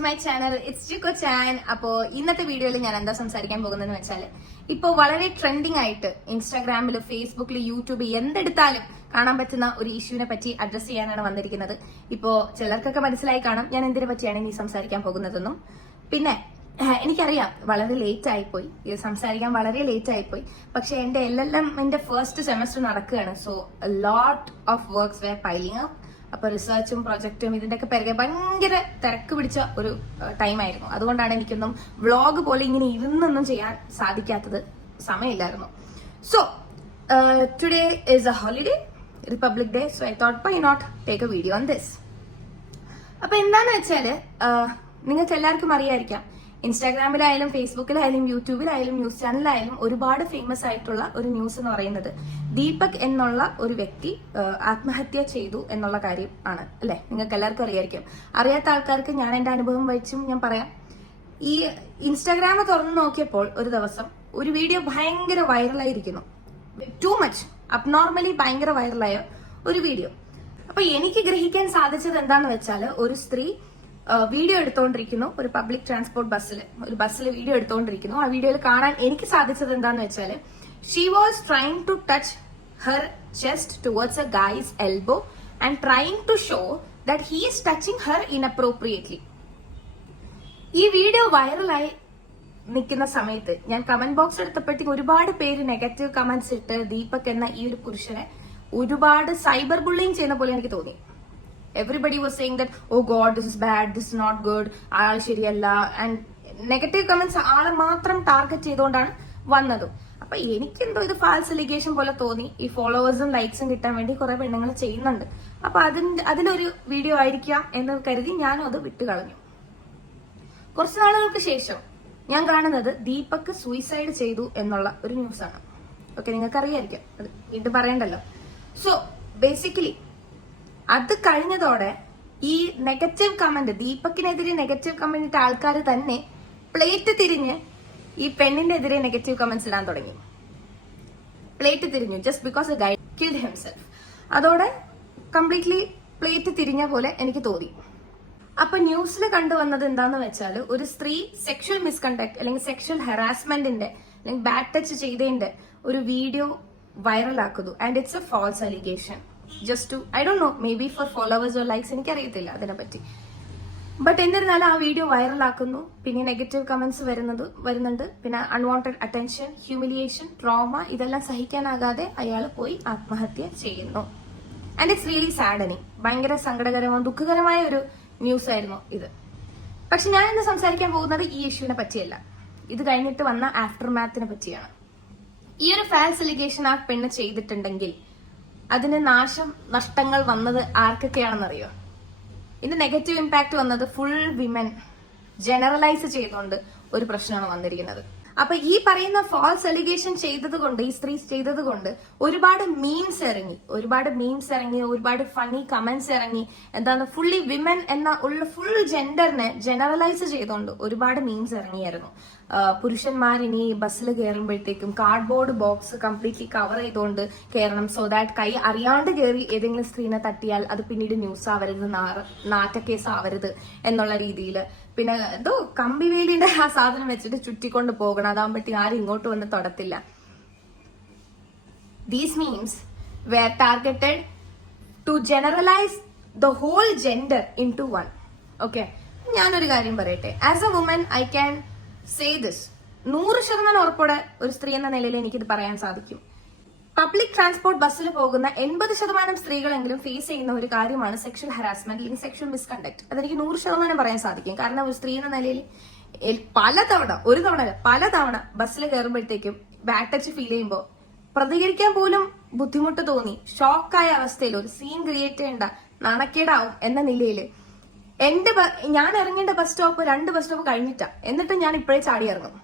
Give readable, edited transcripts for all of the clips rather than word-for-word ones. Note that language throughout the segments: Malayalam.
To my channel. ഇറ്റ്സ് ജിക്കോ ചാൻ. അപ്പോൾ ഇന്നത്തെ വീഡിയോയിൽ ഞാൻ എന്താ സംസാരിക്കാൻ പോകുന്നതെന്ന് വെച്ചാൽ, ഇപ്പോൾ വളരെ ട്രെൻഡിങ് ആയിട്ട് ഇൻസ്റ്റാഗ്രാമിൽ, ഫേസ്ബുക്കിൽ, യൂട്യൂബ് എന്തെടുത്താലും കാണാൻ പറ്റുന്ന ഒരു ഇഷ്യൂവിനെ പറ്റി അഡ്രസ് ചെയ്യാനാണ് വന്നിരിക്കുന്നത്. ഇപ്പോൾ ചിലർക്കൊക്കെ മനസ്സിലായി കാണും ഞാൻ എന്തിനെ പറ്റിയാണ് ഇനി സംസാരിക്കാൻ പോകുന്നതെന്നും. പിന്നെ എനിക്കറിയാം വളരെ ലേറ്റ് ആയിപ്പോയി, ഇത് സംസാരിക്കാൻ വളരെ ലേറ്റ് ആയിപ്പോയി. പക്ഷെ എന്റെ LLM ഫസ്റ്റ് സെമസ്റ്റർ നടക്കുകയാണ്. So lot of works were piling up. അപ്പൊ റിസർച്ചും പ്രൊജക്റ്റും ഇതിന്റെയൊക്കെ പിറകെ ഭയങ്കര തിരക്ക് പിടിച്ച ഒരു ടൈമായിരുന്നു. അതുകൊണ്ടാണ് എനിക്കൊന്നും വ്ളോഗ് പോലെ ഇങ്ങനെ ഇരുന്നൊന്നും ചെയ്യാൻ സാധിക്കാത്തത്, സമയമില്ലായിരുന്നു. So today is a holiday, republic day. So I thought why not take a video on this. അപ്പൊ എന്താന്ന് വെച്ചാല്, നിങ്ങൾക്ക് എല്ലാവർക്കും അറിയായിരിക്കാം, ഇൻസ്റ്റാഗ്രാമിലായാലും ഫേസ്ബുക്കിലായാലും യൂട്യൂബിലായാലും ന്യൂസ് ചാനലിലായാലും ഒരുപാട് ഫേമസ് ആയിട്ടുള്ള ഒരു ന്യൂസ് എന്ന് പറയുന്നത് ദീപക് എന്നുള്ള ഒരു വ്യക്തി ആത്മഹത്യ ചെയ്തു എന്നുള്ള കാര്യം ആണ് അല്ലെ? നിങ്ങൾക്ക് എല്ലാവർക്കും അറിയായിരിക്കും. അറിയാത്ത ആൾക്കാർക്ക് ഞാൻ എന്റെ അനുഭവം വെച്ചും ഞാൻ പറയാം. ഈ ഇൻസ്റ്റാഗ്രാം തുറന്നു നോക്കിയപ്പോൾ ഒരു ദിവസം ഒരു വീഡിയോ ഭയങ്കര വൈറലായിരിക്കുന്നു. ടു മച്ച് അബ്നോർമലി ഭയങ്കര വൈറലായ ഒരു വീഡിയോ. അപ്പൊ എനിക്ക് ഗ്രഹിക്കാൻ സാധിച്ചത് എന്താന്ന് വെച്ചാൽ, ഒരു സ്ത്രീ വീഡിയോ എടുത്തോണ്ടിരിക്കുന്നു, ഒരു പബ്ലിക് ട്രാൻസ്പോർട്ട് ബസ്സിൽ വീഡിയോ എടുത്തോണ്ടിരിക്കുന്നു. ആ വീഡിയോയിൽ കാണാൻ എനിക്ക് സാധിച്ചത് എന്താന്ന് വെച്ചാൽ, she was trying to touch her chest towards a guy's elbow and trying to show that he is touching her inappropriately. ഈ വീഡിയോ വൈറലായി നിൽക്കുന്ന സമയത്ത് ഞാൻ കമന്റ് ബോക്സ് എടുത്തപ്പോഴത്തേക്ക് ഒരുപാട് പേര് നെഗറ്റീവ് കമന്റ്സ് ഇട്ട് ദീപക് എന്ന ഈ ഒരു പുരുഷനെ ഒരുപാട് സൈബർ ബുള്ളിങ് ചെയ്യുന്ന പോലെ എനിക്ക് തോന്നി. Everybody was saying that, oh God, this is bad, this is not good, ആൾ ശരിയല്ല, ആൻഡ് നെഗറ്റീവ് കമന്റ്സ് ആളെ മാത്രം ടാർഗറ്റ് ചെയ്തുകൊണ്ടാണ് വന്നതും. അപ്പൊ എനിക്കെന്തോ ഇത് ഫാൾസ് അലിഗേഷൻ പോലെ തോന്നി. ഈ ഫോളോവേഴ്സും ലൈക്സും കിട്ടാൻ വേണ്ടി കുറെ പെണ്ണുങ്ങൾ ചെയ്യുന്നുണ്ട്. അപ്പൊ അതിലൊരു വീഡിയോ ആയിരിക്കാം എന്ന് കരുതി ഞാനും അത് വിട്ടുകളഞ്ഞു. കുറച്ചു നാളുകൾക്ക് ശേഷം ഞാൻ കാണുന്നത് ദീപക് സൂയിസൈഡ് ചെയ്തു എന്നുള്ള ഒരു ന്യൂസാണ്. ഓക്കെ, നിങ്ങൾക്ക് അറിയായിരിക്കും, അത് വീണ്ടും പറയണ്ടല്ലോ. സോ ബേസിക്കലി അത് കഴിഞ്ഞതോടെ ഈ നെഗറ്റീവ് കമന്റ്, ദീപക്കിനെതിരെ നെഗറ്റീവ് കമന്റ് ഇട്ട ആൾക്കാർ തന്നെ പ്ലേറ്റ് തിരിഞ്ഞ് ഈ പെണ്ണിന്റെ എതിരെ നെഗറ്റീവ് കമന്റ്സ് ഇടാൻ തുടങ്ങി. പ്ലേറ്റ് തിരിഞ്ഞു just because A Guy killed himself. അതോടെ കംപ്ലീറ്റ്ലി പ്ലേറ്റ് തിരിഞ്ഞ പോലെ എനിക്ക് തോന്നി. അപ്പൊ ന്യൂസിൽ കണ്ടുവന്നത് എന്താന്ന് വെച്ചാൽ, ഒരു സ്ത്രീ സെക്ഷൽ മിസ്കണ്ടക്ട് അല്ലെങ്കിൽ സെക്ഷൽ ഹറാസ്മെന്റിന്റെ അല്ലെങ്കിൽ ബാഡ് ടച്ച് ചെയ്തതിന്റെ ഒരു വീഡിയോ വൈറലാക്കുന്നു. And it's a false allegation. Just to, I don't know, may be for followers or likes, എനിക്കറിയത്തില്ല അതിനെപ്പറ്റി. ബട്ട് എന്നിരുന്നാലും ആ വീഡിയോ വൈറലാക്കുന്നു. പിന്നെ നെഗറ്റീവ് കമന്റ്സ് വരുന്നുണ്ട്. പിന്നെ അൺവാണ്ടഡ് അറ്റൻഷൻ, ഹ്യൂമിലിയേഷൻ, ട്രോമ, ഇതെല്ലാം സഹിക്കാനാകാതെ അയാൾ പോയി ആത്മഹത്യ ചെയ്യുന്നു. And it's really saddening. ഭയങ്കര സങ്കടകരമായ, ദുഃഖകരമായ ഒരു ന്യൂസ് ആയിരുന്നു ഇത്. പക്ഷെ ഞാൻ ഇന്ന് സംസാരിക്കാൻ പോകുന്നത് ഈ ഇഷ്യൂവിനെ പറ്റിയല്ല. ഇത് കഴിഞ്ഞിട്ട് വന്ന ആഫ്റ്റർ മാത്തിനെ പറ്റിയാണ്. ഈ ഒരു ഫാൾസ് അലിഗേഷൻ ആ പെണ്ണ് ചെയ്തിട്ടുണ്ടെങ്കിൽ അതിന് നഷ്ടങ്ങൾ വന്നത് ആർക്കൊക്കെയാണെന്നറിയോ? ഇതിന്റെ നെഗറ്റീവ് ഇമ്പാക്ട് വന്നത് ഫുൾ വിമൻ ജനറലൈസ് ചെയ്തുകൊണ്ട് ഒരു പ്രശ്നമാണ് വന്നിരിക്കുന്നത്. അപ്പൊ ഈ പറയുന്ന ഫാൾസ് അലിഗേഷൻ ചെയ്തതുകൊണ്ട്, ഈ സ്ത്രീ ചെയ്തതുകൊണ്ട് ഒരുപാട് മീംസ് ഇറങ്ങി, ഒരുപാട് ഫണ്ണി കമന്റ്സ് ഇറങ്ങി. എന്താണ്, ഫുള്ളി വിമൻ എന്ന ഉള്ള ഫുൾ ജെൻഡറിനെ ജനറലൈസ് ചെയ്തുകൊണ്ട് ഒരുപാട് മീംസ് ഇറങ്ങിയായിരുന്നു. പുരുഷന്മാർ ഇനി ബസ്സിൽ കയറുമ്പോഴത്തേക്കും കാർഡ്ബോർഡ് ബോക്സ് കംപ്ലീറ്റ്ലി കവർ ചെയ്തുകൊണ്ട് കയറണം, സോ ദാറ്റ് കൈ അറിയാണ്ട് കയറി ഏതെങ്കിലും സ്ത്രീനെ തട്ടിയാൽ അത് പിന്നീട് ന്യൂസ് ആവരുത്, നാറ്റക്കേസ് ആവരുത് എന്നുള്ള രീതിയിൽ. പിന്നെ എന്തോ കമ്പിവേലിന്റെ ആ സാധനം വെച്ചിട്ട് ചുറ്റിക്കൊണ്ട് പോകണം, അതാകുമ്പോഴത്തേക്ക് ആരും ഇങ്ങോട്ട് വന്ന് തൊടത്തില്ല. These memes were targeted to generalise the whole gender in to one. Okay, ഞാനൊരു കാര്യം പറയട്ടെ. As a woman I can say this, 100% ഉറപ്പോടെ ഒരു സ്ത്രീ എന്ന നിലയിൽ എനിക്കിത് പറയാൻ സാധിക്കും. പബ്ലിക് ട്രാൻസ്പോർട്ട് ബസ്സിൽ പോകുന്ന 80% സ്ത്രീകളെങ്കിലും ഫേസ് ചെയ്യുന്ന ഒരു കാര്യമാണ് സെക്ഷൽ ഹറാസ്മെന്റ് അല്ലെങ്കിൽ സെക്ഷൽ മിസ്കണ്ടക്ട്. അതെനിക്ക് 100% പറയാൻ സാധിക്കും. കാരണം ഒരു സ്ത്രീ എന്ന നിലയിൽ പലതവണ ബസ്സിൽ കയറുമ്പോഴത്തേക്കും ബാഡ് ടച്ച് ഫീൽ ചെയ്യുമ്പോൾ പ്രതികരിക്കാൻ പോലും ബുദ്ധിമുട്ട് തോന്നി, ഷോക്കായ അവസ്ഥയിൽ ഒരു സീൻ ക്രിയേറ്റ് ചെയ്യേണ്ട, നാണക്കേടാവും എന്ന നിലയിൽ ഞാൻ ഇറങ്ങേണ്ട ബസ് സ്റ്റോപ്പ് 2 ബസ് സ്റ്റോപ്പ് കഴിഞ്ഞിട്ടാ, എന്നിട്ട് ഞാൻ ഇപ്പോഴേ ചാടി ഇറങ്ങും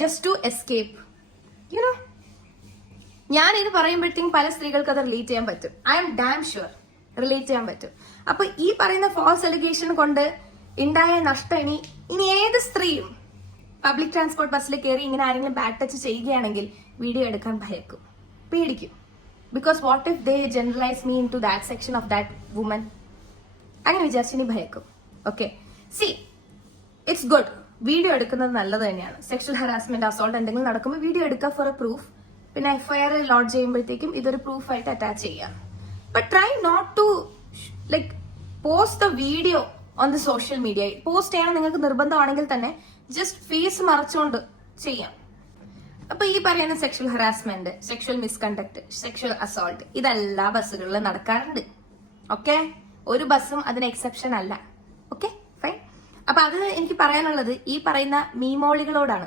ജസ്റ്റ് ടു എസ്കേപ്പ്. യുനോ, ഞാൻ ഇത് പറയുമ്പോഴത്തേക്കും പല സ്ത്രീകൾക്ക് അത് റിലേറ്റ് ചെയ്യാൻ പറ്റും. I M dam sure relate ചെയ്യാൻ പറ്റും. അപ്പൊ ഈ പറയുന്ന ഫാൾസ് അലിഗേഷൻ കൊണ്ട് ഉണ്ടായ നഷ്ടം ഇനി ഏത് സ്ത്രീയും പബ്ലിക് ട്രാൻസ്പോർട്ട് ബസ്സിൽ കയറി ഇങ്ങനെ ആരെങ്കിലും ബാഡ് ടച്ച് ചെയ്യുകയാണെങ്കിൽ വീഡിയോ എടുക്കാൻ പേടിക്കും. Because what if they generalise me in to that section of that woman, അങ്ങനെ വിചാരിച്ചിനി ഭയക്കും. Okay, see it's good. Video എടുക്കുന്നത് നല്ലത് തന്നെയാണ്. സെക്ഷൽ ഹറാസ്മെന്റ്, അസോൾട്ട് എന്തെങ്കിലും നടക്കുമ്പോൾ വീഡിയോ എടുക്കുക ഫോർ എ പ്രൂഫ്. പിന്നെ FIR ലോഡ്ജ് ചെയ്യുമ്പോഴത്തേക്കും ഇതൊരു പ്രൂഫായിട്ട് അറ്റാച്ച് ചെയ്യാം. But try not to like post the video on the social media. Post ചെയ്യണം നിങ്ങൾക്ക് നിർബന്ധമാണെങ്കിൽ തന്നെ ജസ്റ്റ് ഫേസ് മറച്ചുകൊണ്ട് ചെയ്യാം. അപ്പൊ ഈ പറയുന്ന sexual harassment, sexual misconduct, sexual assault ഇതെല്ലാ ബസ്സുകളിലും നടക്കാറുണ്ട്. ഓക്കെ, ഒരു ബസ്സും അതിന് എക്സെപ്ഷൻ അല്ല. Okay fine. അപ്പൊ അത് എനിക്ക് പറയാനുള്ളത് ഈ പറയുന്ന മീമോളികളോടാണ്.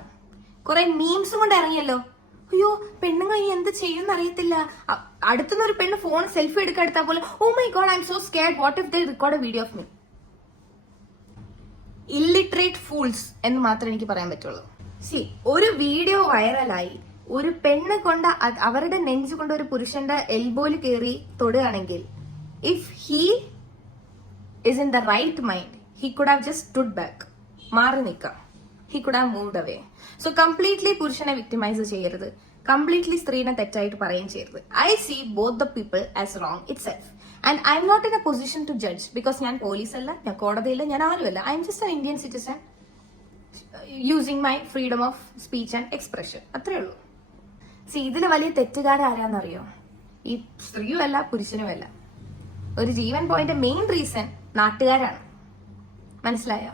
കുറെ മീംസും കൊണ്ട് ഇറങ്ങിയല്ലോ. അയ്യോ പെണ്ണുങ്ങൾ ഇനി എന്ത് ചെയ്യുമെന്ന് അറിയത്തില്ല. അടുത്തുനിന്ന് ഒരു പെണ്ണ് ഫോൺ സെൽഫി എടുക്കാൻ എടുത്താൽ പോലെ oh my god I'm so scared, what if they record a video of me. Illiterate fools എന്ന് മാത്രമേ എനിക്ക് പറയാൻ പറ്റുള്ളൂ. സി, ഒരു വീഡിയോ വൈറലായി ഒരു പെണ്ണ് കൊണ്ട് അവരുടെ നെഞ്ച് കൊണ്ട് ഒരു പുരുഷന്റെ എൽബോയിൽ കയറി തൊടുകയാണെങ്കിൽ if he is in the right mind he could have just stood back, മാറി നിൽക്കാം. he could have moved away. So completely പുരുഷനെ വിക്ടിമൈസ് ചെയ്യരുത്, കംപ്ലീറ്റ്ലി സ്ത്രീനെ തെറ്റായിട്ട് പറയുകയും ചെയ്യരുത്. I see both the people as wrong itself and I'm not in a position to judge because ഞാൻ പോലീസല്ല, ഞാൻ കോടതിയില്ല, ഞാൻ ആരുമല്ല. I'm just an Indian citizen using my freedom of speech and expression. അത്രേ ഉള്ളൂ. സി, ഇതില് വലിയ തെറ്റുകാരാരാന്നറിയോ? ഈ സ്ത്രീയുമല്ല പുരുഷനുമല്ല. ഒരു ജീവൻ പോയിന്റ് മെയിൻ റീസൺ നാട്ടുകാരാണ്. മനസ്സിലായോ?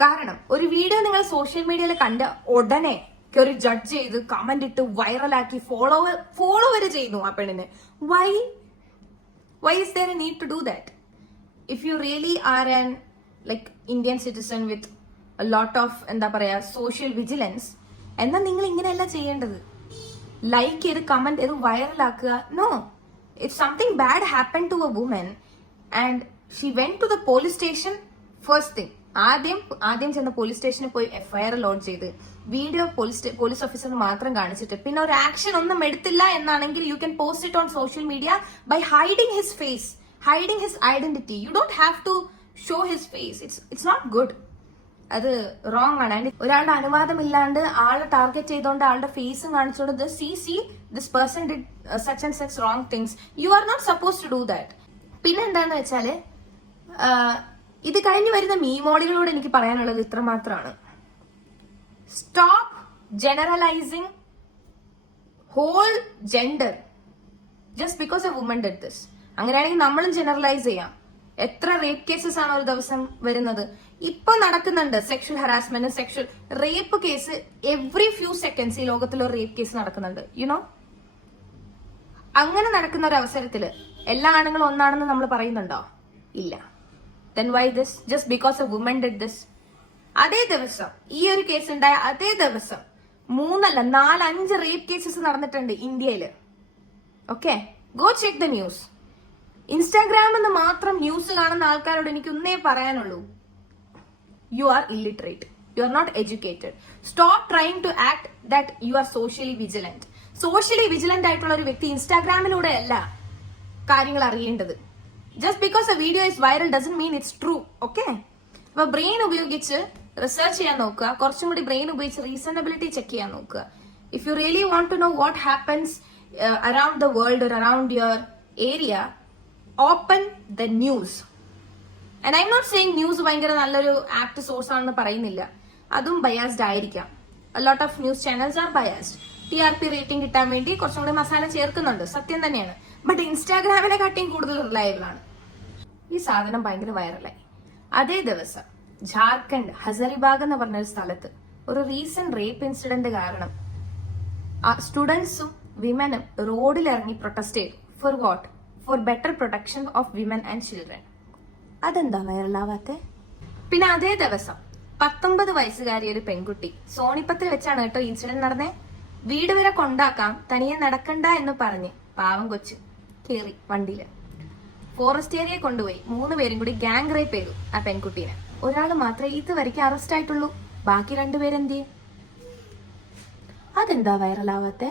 കാരണം ഒരു വീഡിയോ നിങ്ങൾ സോഷ്യൽ മീഡിയയിൽ കണ്ട ഉടനെ ഒരു ജഡ്ജ് ചെയ്ത് കമന്റ് ഇട്ട് വൈറലാക്കി ഫോളോ വരെ ചെയ്യുന്നു ആ പെണ്ണിന്. Why is there a need to do that? If you really are an like Indian citizen with lot of എന്താ പറയാ സോഷ്യൽ വിജിലൻസ്, എന്നാൽ നിങ്ങൾ ഇങ്ങനെയല്ല ചെയ്യേണ്ടത്. ലൈക്ക് ചെയ്ത് കമന്റ് ചെയ്ത് വൈറലാക്കുക. No, if something bad happen to a woman and she went to the police station, first thing ആദ്യം ചെന്ന പോലീസ് സ്റ്റേഷനിൽ പോയി FIR ലോഡ് ചെയ്ത് വീഡിയോ പോലീസ് ഓഫീസറിന് മാത്രം കാണിച്ചിട്ട് പിന്നെ ഒരു ആക്ഷൻ ഒന്നും എടുത്തില്ല എന്നാണെങ്കിൽ you can post it on social media by hiding his face, hiding his identity. You don't have to show his face. It's not good. അത് റോങ് ആണ്. ഒരാളുടെ അനുവാദമില്ലാണ്ട് ആളെ ടാർഗറ്റ് ചെയ്തോണ്ട് ആളുടെ ഫേസും കാണിച്ചോണ്ട് see this person did such and such wrong things. You are not suppose to do that. പിന്നെ എന്താന്ന് വെച്ചാല് ഇത് കഴിഞ്ഞ് വരുന്ന മീമോളികളോട് എനിക്ക് പറയാനുള്ളത് ഇത്ര മാത്രമാണ്. Stop generalising whole gender just because a woman did this. അങ്ങനെയാണെങ്കിൽ നമ്മളും ജനറലൈസ് ചെയ്യാം. എത്ര റേപ്പ് കേസസ് ആണ് ഒരു ദിവസം വരുന്നത്? ഇപ്പൊ നടക്കുന്നുണ്ട് sexual harassment, sexual rape case every few seconds ഈ ലോകത്തിൽ ഒരു റേപ്പ് കേസ് നടക്കുന്നുണ്ട്. യുനോ, അങ്ങനെ നടക്കുന്ന ഒരു അവസരത്തില് എല്ലാ ആണുങ്ങളും ഒന്നാണെന്ന് നമ്മൾ പറയുന്നുണ്ടോ? ഇല്ല. Then why this? Just because a woman did this. അതേ ദിവസം ഈ ഒരു കേസ് ഉണ്ടായ അതേ ദിവസം 3 അല്ല 4, 5 റേപ്പ് കേസസ് നടന്നിട്ടുണ്ട് ഇന്ത്യയില്. Okay, go check the news. ഇൻസ്റ്റാഗ്രാമിൽ നിന്ന് മാത്രം ന്യൂസ് കാണുന്ന ആൾക്കാരോട് എനിക്ക് ഒന്നേ പറയാനുള്ളൂ, you are illiterate, you are not educated. Stop trying to act that you are socially vigilant. Socially vigilant ആയിട്ടുള്ള ഒരു വ്യക്തി ഇൻസ്റ്റാഗ്രാമിലൂടെ അല്ല കാര്യങ്ങൾ അറിയേണ്ടത്. Just because a video is viral doesn't mean it's true. Okay, അപ്പൊ ബ്രെയിൻ ഉപയോഗിച്ച് റിസർച്ച് ചെയ്യാൻ നോക്കുക, കുറച്ചും കൂടി ബ്രെയിൻ ഉപയോഗിച്ച് റീസണബിലിറ്റി ചെക്ക് ചെയ്യാൻ നോക്കുക. If you really want to know what happens around the world or around your area, open the news. And I'm not saying news ഭയങ്കര നല്ലൊരു ആപ്റ്റ് സോഴ്സ് ആണെന്ന് പറയുന്നില്ല, അതും ബയാസ്ഡ് ആയിരിക്കാം. A lot of news channels are biased. TRP rating കിട്ടാൻ വേണ്ടി കുറച്ചും കൂടി മസാല ചേർക്കുന്നുണ്ട്, സത്യം തന്നെയാണ്. ബട്ട് ഇൻസ്റ്റാഗ്രാമിനെ കാട്ടിയും കൂടുതൽ റിലയബിൾ ആണ്. ഈ സാധനം ഭയങ്കര വൈറലായി. അതേ ദിവസം ജാർഖണ്ഡ് ഹസരിബാഗ് എന്ന് പറഞ്ഞൊരു സ്ഥലത്ത് ഒരു റീസെന്റ് റേപ്പ് ഇൻസിഡന്റ് കാരണം സ്റ്റുഡൻസും വിമനും റോഡിലിറങ്ങി പ്രൊട്ടസ്റ്റ് ചെയ്തു. For what? For better protection of women and children. അതെന്താ വൈറലാവാത്തെ? പിന്നെ അതേ ദിവസം 19 വയസ്സുകാരി ഒരു പെൺകുട്ടി സോണിപ്പത്തിൽ വെച്ചാണ് കേട്ടോ ഇൻസിഡന്റ് നടന്നേ. വീട് വരെ കൊണ്ടാക്കാം, തനിയെ നടക്കണ്ട എന്ന് പറഞ്ഞ് പാവം കൊച്ചു കേറി വണ്ടിയില്. ഫോറസ്റ്റ് ഏരിയ കൊണ്ടുപോയി 3 പേരും കൂടി ഗാങ് റേപ്പ് ചെയ്തു ആ പെൺകുട്ടീനെ. ഒരാള് മാത്രമേ ഇതുവരെയ്ക്ക് അറസ്റ്റ് ആയിട്ടുള്ളൂ, ബാക്കി 2 പേരെന്തിയെ? അതെന്താ വൈറലാവാത്തെ?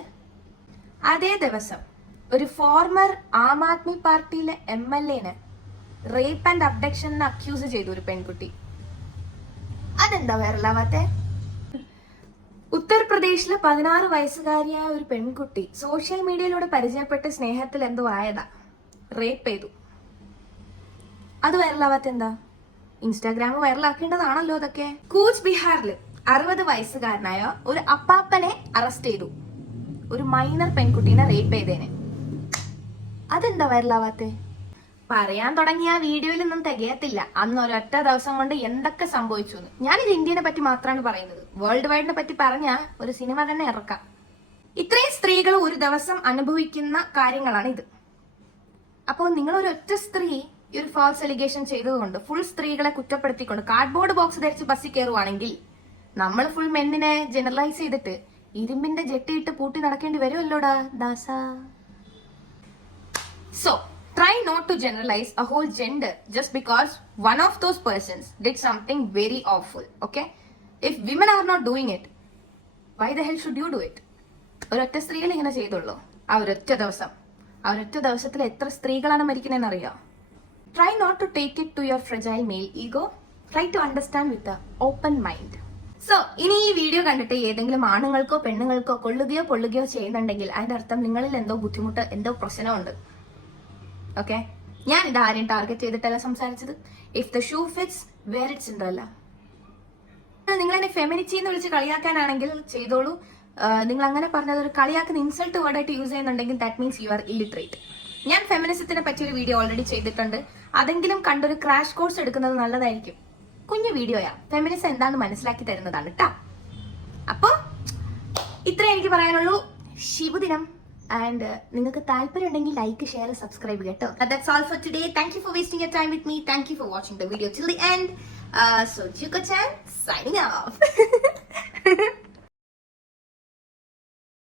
അതേ ദിവസം ഒരു ഫോർമർ ആം ആദ്മി പാർട്ടിയിലെ MLA-നെ റേപ്പ് ആൻഡ് അബ്ഡക്ഷന് അക്യൂസ് ചെയ്തു ഒരു പെൺകുട്ടി. അതെന്താ വൈറലാവാത്തെ? ഉത്തർപ്രദേശിലെ 16 വയസ്സുകാരിയായ ഒരു പെൺകുട്ടി സോഷ്യൽ മീഡിയയിലൂടെ പരിചയപ്പെട്ട് സ്നേഹത്തിൽ എന്തോ ആയതാ, റേപ്പ് ചെയ്തു. അത് വൈറലാവാത്ത എന്താ? ഇൻസ്റ്റാഗ്രാം വൈറലാക്കേണ്ടതാണല്ലോ അതൊക്കെ. കൂച്ച് ബിഹാറിൽ 60 വയസ്സുകാരനായ ഒരു അപ്പാപ്പനെ അറസ്റ്റ് ചെയ്തു, ഒരു മൈനർ പെൺകുട്ടീനെ റേപ്പ് ചെയ്തേനെ. അതെന്താ വൈറലാവാത്തെ? പറയാൻ തുടങ്ങിയ ആ വീഡിയോയിൽ നിന്നും തികയത്തില്ല അന്ന് ഒരൊറ്റ ദിവസം കൊണ്ട് എന്തൊക്കെ സംഭവിച്ചു എന്ന്. ഞാനിത് ഇന്ത്യനെ പറ്റി മാത്രമാണ് പറയുന്നത്. വേൾഡ് വൈഡിനെ പറ്റി പറഞ്ഞ ഒരു സിനിമ തന്നെ ഇറക്കാം. ഇത്രയും സ്ത്രീകൾ ഒരു ദിവസം അനുഭവിക്കുന്ന കാര്യങ്ങളാണ് ഇത്. അപ്പോൾ നിങ്ങൾ ഒരു ഒറ്റ സ്ത്രീ ഈ ഒരു ഫാൾസ് എലിഗേഷൻ ചെയ്തതുകൊണ്ട് ഫുൾ സ്ത്രീകളെ കുറ്റപ്പെടുത്തിക്കൊണ്ട് കാർഡ്ബോർഡ് ബോക്സ് ധരിച്ച് ബസ്സിൽ കയറുവാണെങ്കിൽ നമ്മൾ ഫുൾ മെന്നിനെ ജനറലൈസ് ചെയ്തിട്ട് ഇരുമ്പിന്റെ ജെട്ടിയിട്ട് പൂട്ടി നടക്കേണ്ടി വരുമല്ലോടാ ദാസ. So, try not to generalize a whole gender just because one of those persons did something very awful, okay? If women are not doing it, why the hell should you do it? ഒരൊറ്റ സ്ത്രീകൾ ഇങ്ങനെ ചെയ്തുള്ളൂ ആ ഒരൊറ്റ ദിവസം. ആ ഒരൊറ്റ ദിവസത്തിൽ എത്ര സ്ത്രീകളാണ് മരിക്കുന്നതെന്ന് അറിയാം. Try not to take it to your fragile male ego. Try to understand with an open mind. So ഇനി ഈ വീഡിയോ കണ്ടിട്ട് ഏതെങ്കിലും ആണുങ്ങൾക്കോ പെണ്ണുങ്ങൾക്കോ കൊള്ളുകയോ പൊള്ളുകയോ ചെയ്യുന്നുണ്ടെങ്കിൽ അതിന്റെ അർത്ഥം നിങ്ങളിൽ എന്തോ ബുദ്ധിമുട്ട്, എന്തോ പ്രശ്നമുണ്ട്. ഓക്കെ, ഞാൻ ഇത് ആരെയും ടാർഗറ്റ് ചെയ്തിട്ടല്ല സംസാരിച്ചത്. If the shoe fits wear it's Cinderella. നിങ്ങൾ എന്നെ ഫെമിനിറ്റി എന്ന് വിളിച്ച് കളിയാക്കാനാണെങ്കിൽ ചെയ്തോളൂ. നിങ്ങൾ അങ്ങനെ പറഞ്ഞത് ഒരു കളിയാക്കുന്ന ഇൻസൾട്ട് വേർഡായിട്ട് യൂസ് ചെയ്യുന്നുണ്ടെങ്കിൽ that means you are illiterate. ഞാൻ ഫെമിനിസത്തിനെ പറ്റി ഒരു വീഡിയോ ഓൾറെഡി ചെയ്തിട്ടുണ്ട്. അതെങ്കിലും കണ്ടൊരു ക്രാഷ് കോഴ്സ് എടുക്കുന്നത് നല്ലതായിരിക്കും. കുഞ്ഞു വീഡിയോയാ, ഫെമിനിസം എന്താണെന്ന് മനസ്സിലാക്കി തരുന്നതാണ് കേട്ടോ. അപ്പൊ ഇത്രേ എനിക്ക് പറയാനുള്ളൂ. ശുഭദിനം. ആൻഡ് നിങ്ങൾക്ക് താല്പര്യം ഉണ്ടെങ്കിൽ ലൈക്ക്, ഷെയർ, സബ്സ്ക്രൈബ് കേട്ടോ. That's all for today. Thank you for wasting your time with me. Thank you for watching the video till the end. So Chuko-chan signing off.